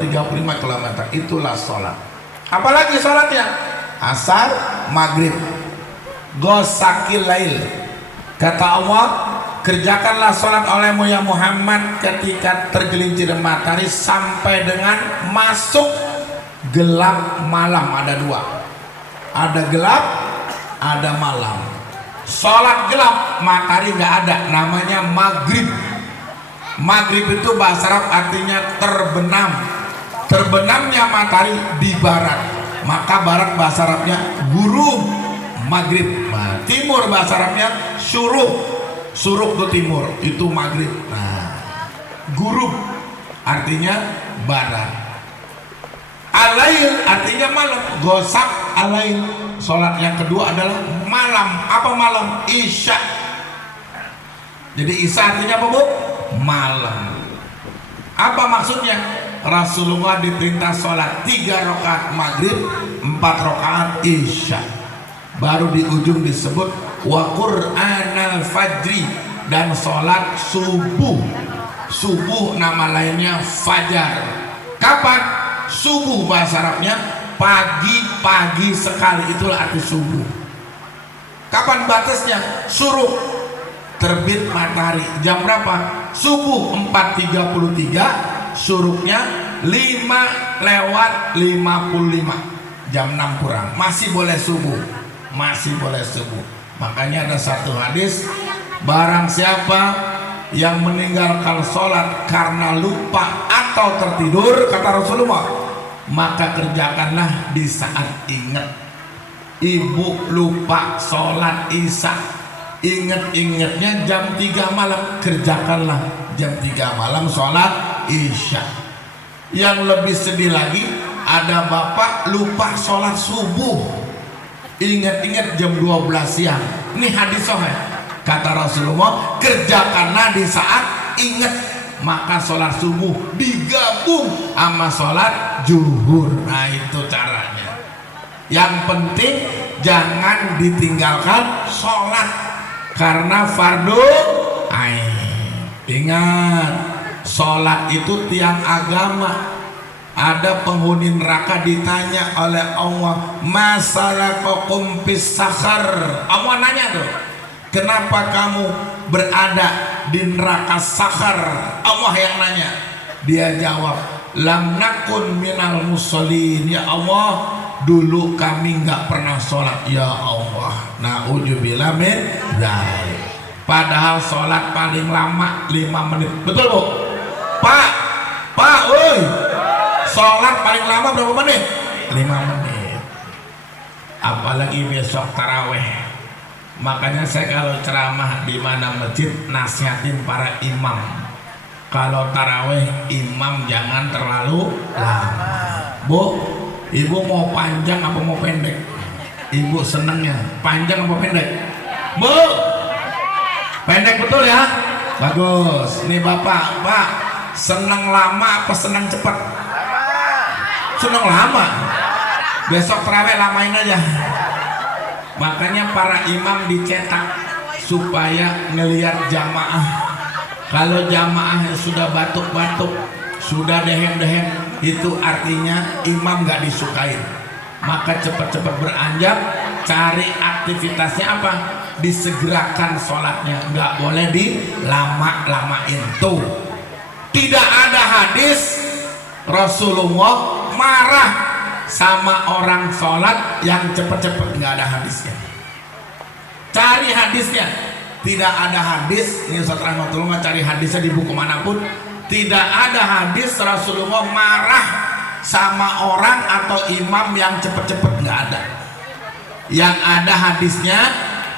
35 km, itulah sholat. Apalagi sholatnya asar, maghrib, gosakil lail. Kata Allah, kerjakanlah sholat olehmu ya Muhammad ketika tergelincir matahari sampai dengan masuk gelap malam. Ada dua, ada gelap, ada malam. Sholat gelap, matahari nggak ada, namanya maghrib. Maghrib itu bahasa Arab artinya terbenam. Terbenamnya matahari di barat, maka barat bahasa Arabnya ghurub. Maghrib, nah, timur bahasa Arabnya syuruq. Syuruq itu timur, itu maghrib. Nah, ghurub artinya barat. Alail artinya malam. Gosak alail. Sholat yang kedua adalah malam. Apa malam? Isya. Jadi isya artinya apa, Bu? Malam. Apa maksudnya? Rasulullah diperintah sholat 3 rakaat maghrib, 4 rakaat isya. Baru di ujung disebut wa qur'anal fajri, dan sholat subuh. Subuh nama lainnya fajar. Kapan? Subuh bahasa Arabnya pagi-pagi sekali, itulah arti subuh. Kapan batasnya? Syuruq, terbit matahari. Jam berapa? Subuh 4.33, syuruqnya 5:55, jam 6 kurang, masih boleh subuh, masih boleh subuh. Makanya ada satu hadis, barang siapa yang meninggalkan sholat karena lupa atau tertidur, kata Rasulullah, maka kerjakanlah di saat ingat. Ibu lupa sholat isya, inget-ingetnya jam 3 malam, kerjakanlah jam 3 malam sholat isya. Yang lebih sedih lagi, ada bapak lupa sholat subuh, inget-inget jam 12 siang. Ini hadis sahih. Kata Rasulullah, kerjakanlah di saat ingat, maka sholat subuh digabung sama sholat zuhur. Nah, itu caranya. Yang penting jangan ditinggalkan sholat karena fardu ain. Ingat, sholat itu tiang agama. Ada penghuni neraka ditanya oleh Allah, masalakakum fis sakhar. Allah nanya tuh, kenapa kamu berada di neraka sakhar? Allah yang nanya. Dia jawab, lam nakun minal musholin. Ya Allah, dulu kami nggak pernah sholat. Ya Allah, na'udzubillah min dzalik. Padahal sholat paling lama 5 menit. Betul, Bu? Pak, oi, sholat paling lama berapa menit? 5 menit. Apalagi besok taraweh. Makanya saya kalau ceramah di mana masjid, nasihatin para imam, kalau taraweh imam jangan terlalu lama. Bu, ibu mau panjang apa mau pendek? Ibu senengnya panjang apa pendek? Bu, pendek betul ya? Bagus. Nih bapak, Pak, seneng lama apa seneng cepat? Seneng lama. Besok terawih lamain aja. Makanya para imam dicetak supaya ngelihat jamaah. Kalau jamaah sudah batuk-batuk, sudah dehem-dehem, itu artinya imam gak disukai. Maka cepat-cepat beranjak, cari aktivitasnya apa? Disegerakan sholatnya, nggak boleh dilama-lamain. Tuh, tidak ada hadis Rasulullah marah sama orang sholat yang cepet-cepet, nggak ada hadisnya. Cari hadisnya, tidak ada hadis. Ini Ustaz Rahmatullah cari hadisnya di buku manapun, tidak ada hadis Rasulullah marah sama orang atau imam yang cepet-cepet, nggak ada. Yang ada hadisnya,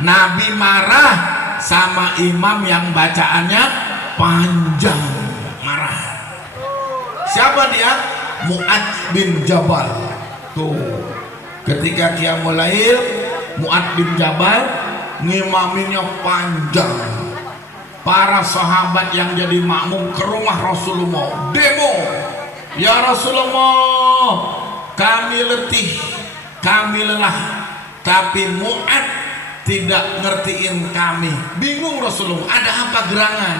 Nabi marah sama imam yang bacaannya panjang, marah. Siapa dia? Mu'adz bin Jabal. Tuh, ketika Qiyamul Lail, Mu'adz bin Jabal ngimaminnya panjang. Para sahabat yang jadi makmum ke rumah Rasulullah demo, ya Rasulullah, kami letih, kami lelah, tapi Mu'adz tidak ngertiin kami. Bingung Rasulullah, ada apa gerangan?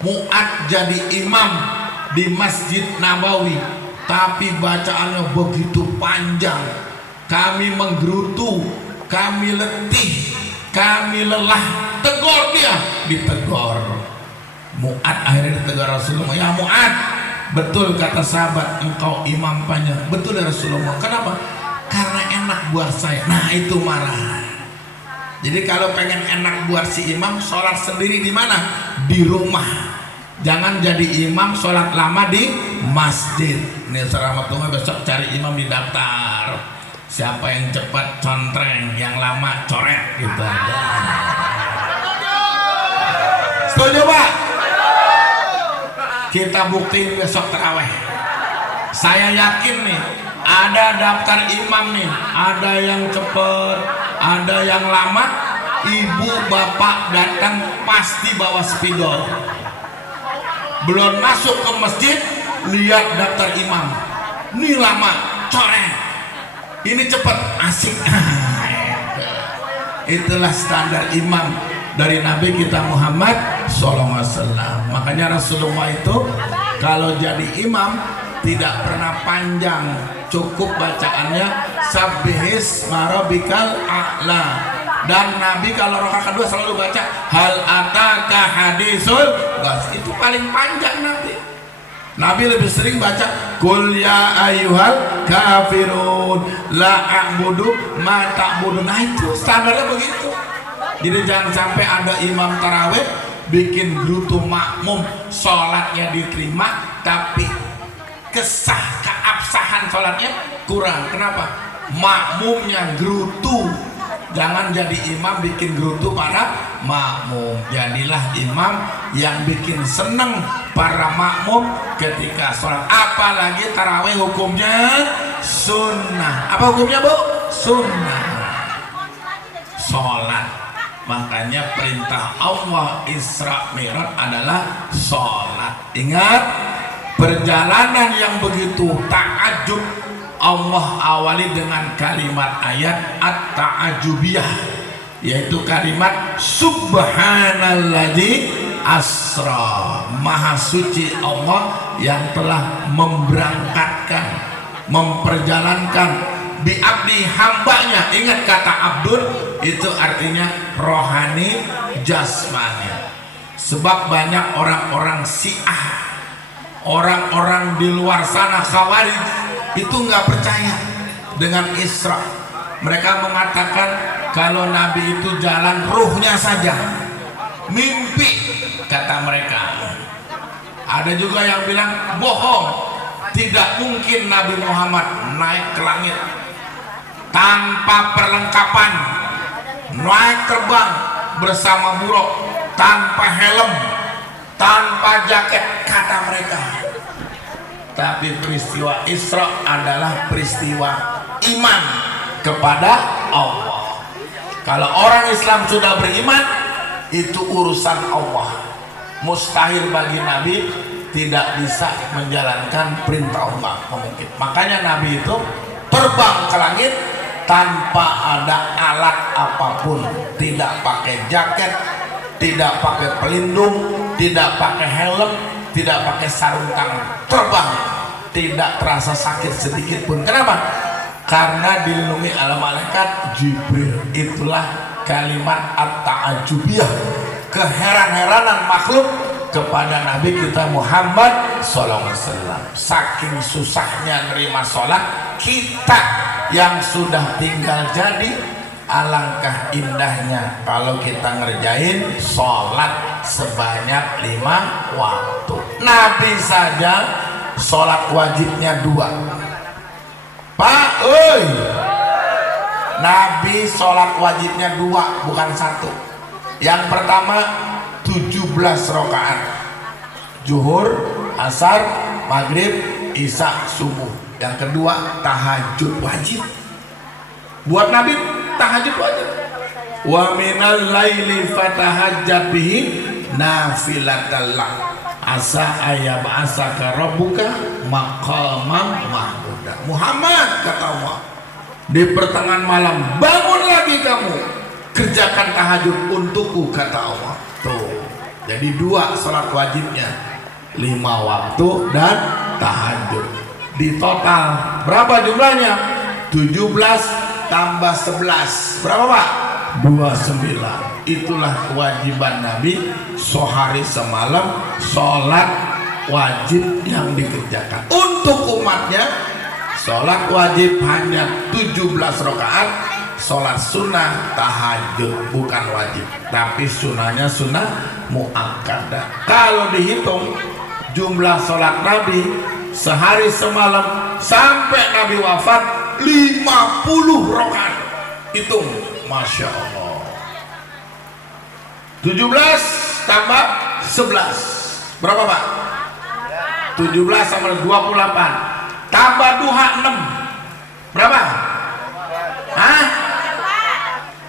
Mu'adz jadi imam di Masjid Nabawi, tapi bacaannya begitu panjang. Kami menggerutu, kami letih, kami lelah. Tegur dia, ditegur. Mu'ad akhirnya ditegur Rasulullah. Ya Mu'ad, betul kata sahabat, engkau imam panjang. Betul ya Rasulullah. Kenapa? Karena enak buat saya. Nah itu marah. Jadi kalau pengen enak buat si imam, sholat sendiri di mana? Di rumah. Jangan jadi imam sholat lama di masjid. Nih selamat besok cari imam di daftar. Siapa yang cepat contreng, yang lama coret gitu aja. Setuju Pak? Kita buktiin besok terawih. Saya yakin nih, ada daftar imam nih, ada yang cepet, ada yang lama. Ibu bapak datang pasti bawa spidol. Belum masuk ke masjid, lihat daftar imam. Ini lama, coret. Ini cepet, asik. Itulah standar imam dari Nabi kita Muhammad SAW. Makanya Rasulullah itu kalau jadi imam tidak pernah panjang, cukup bacaannya Sabbihis marobikal a'la. Dan Nabi kalau rakaat kedua selalu baca hal ataka hadisul ghas. Itu paling panjang Nabi. Nabi lebih sering baca Qul ya ayyuhal kafirun la a'budu ma ta'budun. Nah itu standarnya begitu. Jadi jangan sampai ada imam tarawih bikin gerutu makmum, sholatnya diterima tapi keabsahan sholatnya kurang. Kenapa? Makmumnya gerutu. Jangan jadi imam bikin gerutu para makmum. Jadilah imam yang bikin seneng para makmum ketika sholat. Apalagi tarawih hukumnya sunnah. Apa hukumnya Bu? Sunnah. Sholat. Makanya perintah Allah Isra Mi'raj adalah sholat. Ingat, perjalanan yang begitu ta'ajub Allah awali dengan kalimat ayat at-ta'ajubiyah, yaitu kalimat subhanalladzi asra. Maha suci Allah yang telah memberangkatkan, memperjalankan bi'abdi hambanya. Ingat kata abdul itu artinya rohani jasmani. Sebab banyak orang-orang Syiah, orang-orang di luar sana Khawarij itu nggak percaya dengan Isra. Mereka mengatakan kalau Nabi itu jalan ruhnya saja, mimpi kata mereka. Ada juga yang bilang bohong, tidak mungkin Nabi Muhammad naik ke langit tanpa perlengkapan, naik terbang bersama buruk, tanpa helm, tanpa jaket kata mereka. Tapi peristiwa Isra adalah peristiwa iman kepada Allah. Kalau orang Islam sudah beriman, itu urusan Allah. Mustahil bagi Nabi tidak bisa menjalankan perintah Allah, mungkin. Makanya Nabi itu terbang ke langit tanpa ada alat apapun, tidak pakai jaket, tidak pakai pelindung, tidak pakai helm, tidak pakai sarung tangan, terbang, tidak terasa sakit sedikit pun. Kenapa? Karena dilindungi oleh malaikat Jibril. Itulah kalimat at-ta'ajubiyah, keheran-heranan makhluk kepada Nabi kita Muhammad SAW. Saking susahnya nerima sholat, kita yang sudah tinggal jadi, alangkah indahnya kalau kita ngerjain sholat sebanyak 5 waktu. Nabi saja sholat wajibnya 2. Pak, oi, Nabi sholat wajibnya 2, bukan 1. Yang pertama 17 rakaat, zuhur, asar, maghrib, isya, subuh. Yang kedua tahajud wajib. Buat Nabi tahajud wajib. Wa minal laili fatahajjat bihi nafilatan lak asa ayyab'asaka rabbuka maqaman mahmuda. Muhammad kata Allah, di pertengahan malam bangun lagi kamu, kerjakan tahajud untukku kata Allah. Tuh, jadi 2 salat wajibnya, 5 waktu dan tahajud. di total berapa jumlahnya? 17 tambah 11 berapa Pak? 29. Itulah kewajiban Nabi sehari semalam sholat wajib yang dikerjakan untuk umatnya. Sholat wajib hanya 17 rakaat, sholat sunnah tahajud bukan wajib, tapi sunnahnya sunnah muakkadah. Kalau dihitung jumlah sholat Nabi sehari semalam sampai Nabi wafat 50 rakaat. Hitung, Masya Allah. 17 tambah 11 berapa Pak? 17 sama 28 tambah duha 6 berapa? Hah?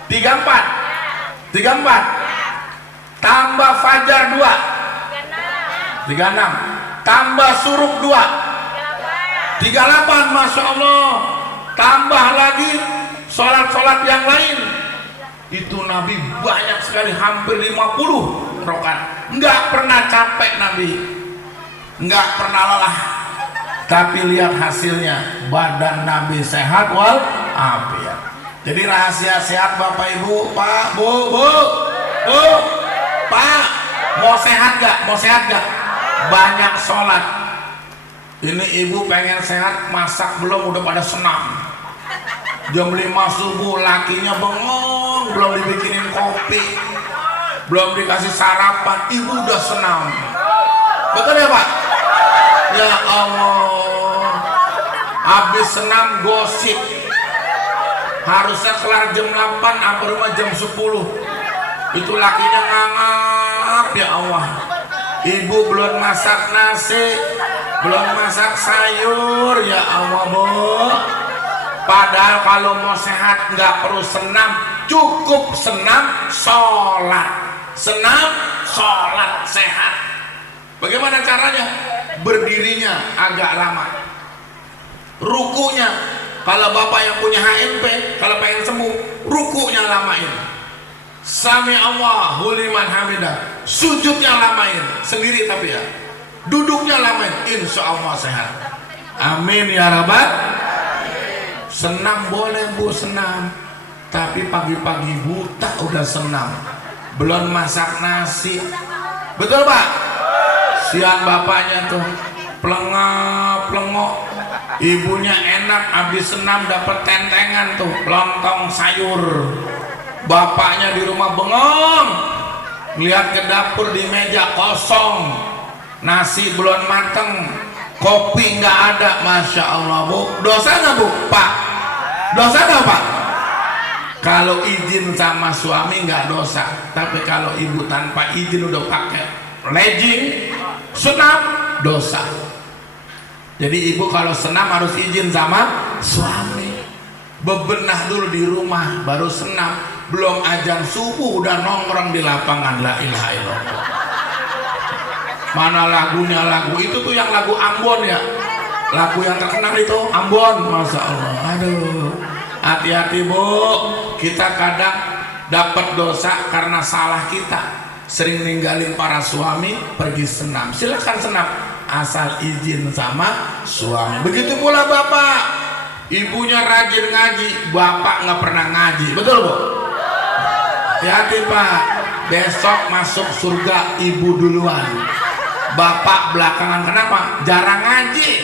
34 tambah fajar 2 36 tambah suruk 2 38 Masya Allah. Tambah lagi sholat-sholat yang lain. Itu Nabi banyak sekali, hampir 50 rakaat. Nggak pernah capek Nabi, nggak pernah lelah. Tapi lihat hasilnya, badan Nabi sehat wal afiat. Jadi rahasia sehat Bapak Ibu, Pak, Bu, Pak, mau sehat gak? Mau sehat gak? Banyak sholat. Ini ibu pengen sehat, masak belum, udah pada senam. Jam 5 subuh lakinya bengong, belum dibikinin kopi, belum dikasih sarapan, ibu udah senam. Betul ya Pak? Ya Allah, habis senam gosip, harusnya kelar jam 8, apa rumah jam 10. Itu lakinya ngangap, ya Allah. Ibu belum masak nasi, belum masak sayur, ya Allah Bu. Padahal kalau mau sehat nggak perlu senam, cukup senam sholat. Senam sholat sehat. Bagaimana caranya? Berdirinya agak lama, rukunya, kalau Bapak yang punya HMP, kalau pengen sembuh, rukunya lamain, sami Allahu liman hamidah, sujudnya lamain sendiri, tapi ya duduknya lamain, insya Allah sehat. Amin ya rabbal. Senam boleh Bu, senam, tapi pagi-pagi buta udah senam, belum masak nasi. Betul Pak? Siang bapaknya tuh plengok, ibunya enak, habis senam dapat tentengan tuh lontong sayur. Bapaknya di rumah bengong, lihat ke dapur di meja kosong, nasi belum mateng, kopi nggak ada. Masya Allah Bu, dosa nggak Bu? Pak, dosa nggak Pak? Kalau izin sama suami nggak dosa, tapi kalau ibu tanpa izin udah pakai legging senam, dosa. Jadi ibu kalau senam harus izin sama suami, bebenah dulu di rumah baru senam. Belum azan subuh udah nongkrong di lapangan, la ilaha illallah. Mana lagunya? Lagu itu tuh yang lagu Ambon ya, lagu yang terkenal itu Ambon. Masya Allah. Aduh, hati-hati Bu, kita kadang dapat dosa karena salah kita, sering ninggalin para suami pergi senam. Silakan senam asal izin sama suami. Begitu pula Bapak, ibunya rajin ngaji, Bapak nggak pernah ngaji. Betul Bu? Hati-hati Pak, besok masuk surga ibu duluan, Bapak belakangan. Kenapa? Jarang ngaji.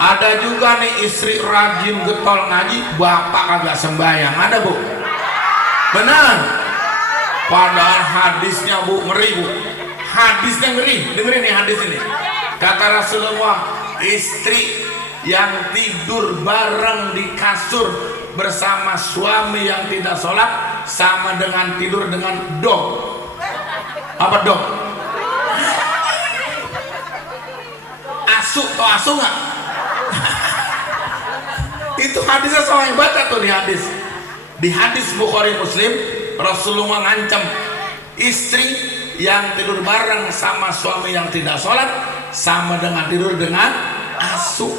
Ada juga nih istri rajin getol ngaji, Bapak kagak sembahyang. Ada Bu? Benar? Padahal hadisnya Bu ngeri Bu, hadisnya ngeri. Dengerin nih hadis ini. Kata Rasulullah, istri yang tidur bareng di kasur bersama suami yang tidak sholat sama dengan tidur dengan dog. Apa dog? Asu, tau asu nggak? Itu hadisnya soalnya baca tuh di hadis. Di hadis Bukhari Muslim, Rasulullah ngancam istri yang tidur bareng sama suami yang tidak sholat sama dengan tidur dengan asu.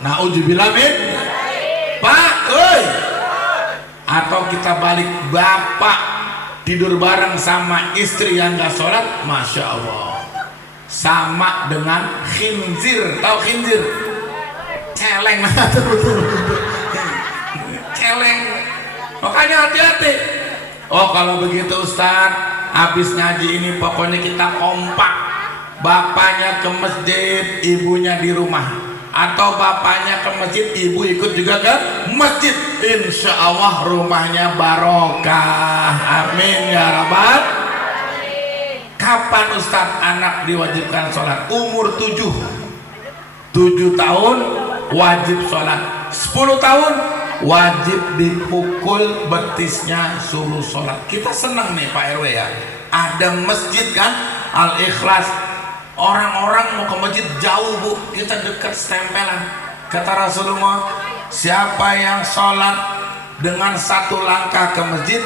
Nauzubillah min. Pak, oi. Atau kita balik, Bapak tidur bareng sama istri yang gak sholat, Masya Allah. sama dengan khinzir. Tahu khinzir? Celeng. Celeng. Makanya hati-hati. Oh kalau begitu Ustaz, habis ngaji ini pokoknya kita kompak. Bapaknya ke masjid, ibunya di rumah. Atau bapaknya ke masjid, ibu ikut juga ke masjid. Insya Allah rumahnya barokah. Amin ya rabbal. Kapan Ustaz anak diwajibkan sholat? Umur 7 tahun wajib sholat. 10 tahun wajib dipukul betisnya suruh sholat. Kita senang nih Pak RW ya, ada masjid kan, Al-Ikhlas. Orang-orang mau ke masjid jauh Bu, kita dekat stempelan. Kata Rasulullah, siapa yang sholat dengan 1 langkah ke masjid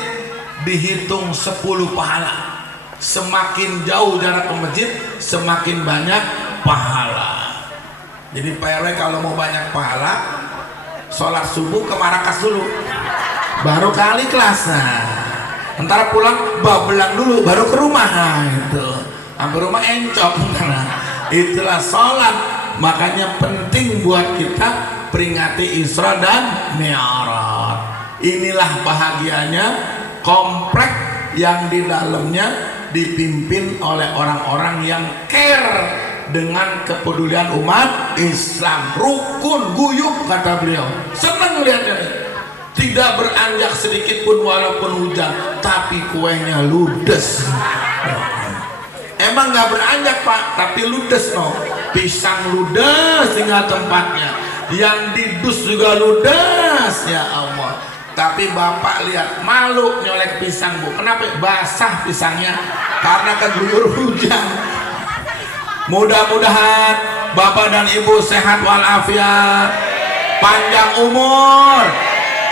dihitung 10 pahala. Semakin jauh jarak ke masjid semakin banyak pahala. Jadi Pak RW kalau mau banyak pahala, sholat subuh ke Marrakas dulu, baru kali kelas. Nah, ntar pulang babelang dulu, baru ke rumah. Nah, itu hampir rumah encok. Nah, itulah sholat. Makanya penting buat kita peringati Isra dan Mi'raj. Inilah bahagianya komplek yang di dalamnya dipimpin oleh orang-orang yang care dengan kepedulian umat Islam. Rukun guyup kata beliau. Senang lihatnya, tidak beranjak sedikit pun walaupun hujan, tapi kuenya ludes. Emang nggak beranjak Pak, tapi ludes no. Pisang ludes tinggal tempatnya, yang didus juga ludes ya Allah. Tapi bapak lihat malu nyolek pisang Bu. Kenapa? Basah pisangnya karena keguyur hujan. Mudah-mudahan bapak dan ibu sehat walafiat, panjang umur,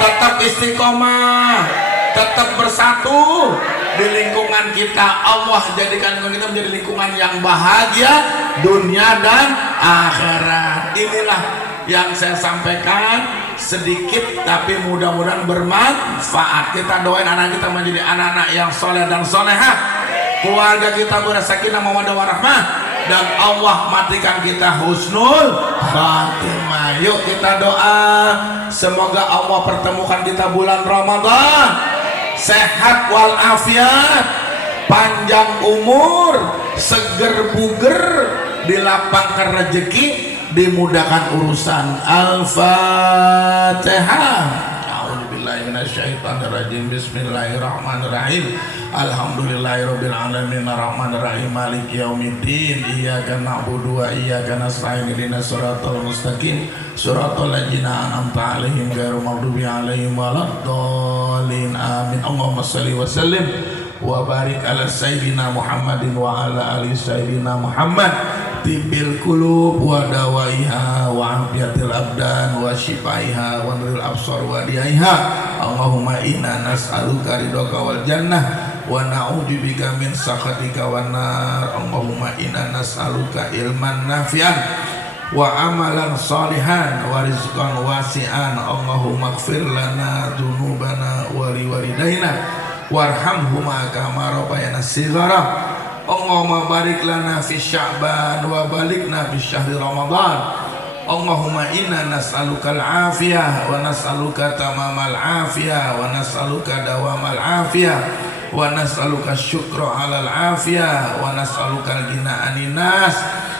tetap istiqomah, tetap bersatu di lingkungan kita. Allah jadikan lingkungan kita menjadi lingkungan yang bahagia dunia dan akhirat. Inilah yang saya sampaikan, sedikit tapi mudah-mudahan bermanfaat. Kita doain anak kita menjadi anak-anak yang soleh dan solehah, keluarga kita bersakinah mawaddah warahmah, dan Allah matikan kita husnul khatimah. Yuk kita doa, semoga Allah pertemukan kita bulan Ramadan sehat walafiat, panjang umur, seger buger, dilapangkan rezeki, dimudahkan urusan. Al-Fatihah. A'udzubillahi minasyaitonirrajim. Bismillahirrahmanirrahim. Alhamdulillahirabbil alamin arrahmanir rahim maliki yaumiddin. Iyyaka na'budu wa iyyaka nasta'in. Ihdinas siratal mustaqim. Siratal ladzina an'amta 'alaihim ghairil maghdubi 'alaihim waladdallin. Amin. Allahumma shalli wa sallim wa barik ala sayyidina Muhammadin wa ala ali sayyidina Muhammad. Tibil kulub wa dawaiha wa afiatil abdan wa shifaiha wa nuril absar wa diyaiha. Allahumma inna nas'aluka ridhoka wal jannah wa na'udzubika min sakhatika wan nar. Allahumma inna nas'aluka ilman nafi'an wa amalan salihan wa rizqan wasi'an. Allahumma ighfir lana dzunubana wa liwalidayna warhamhuma kama rabbayana shighara. Allahumma barik lana fi Sya'ban wa balikna fi syahri Ramadan. Allahumma inna nas'aluka al-afiyah wa nas'aluka tamamal afiyah wa nas'aluka dawamal afiyah wa nas'aluka syukra 'alal afiyah wa nas'aluka al-ghina 'anil nas.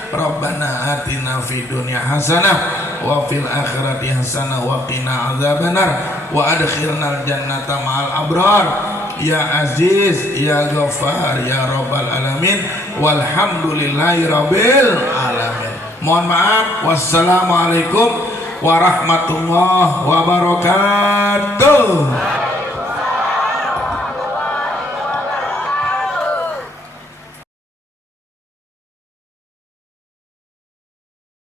Rabbana atina fid dunya hasanah wa fil akhirati hasanah wa qina adzabannar wa adkhilnal jannata ma'al abrar. Ya Aziz, Ya Ghaffar, Ya Rabbal Alamin. Walhamdulillahi Rabbil Alamin. Mohon maaf. Wassalamualaikum warahmatullahi wabarakatuh.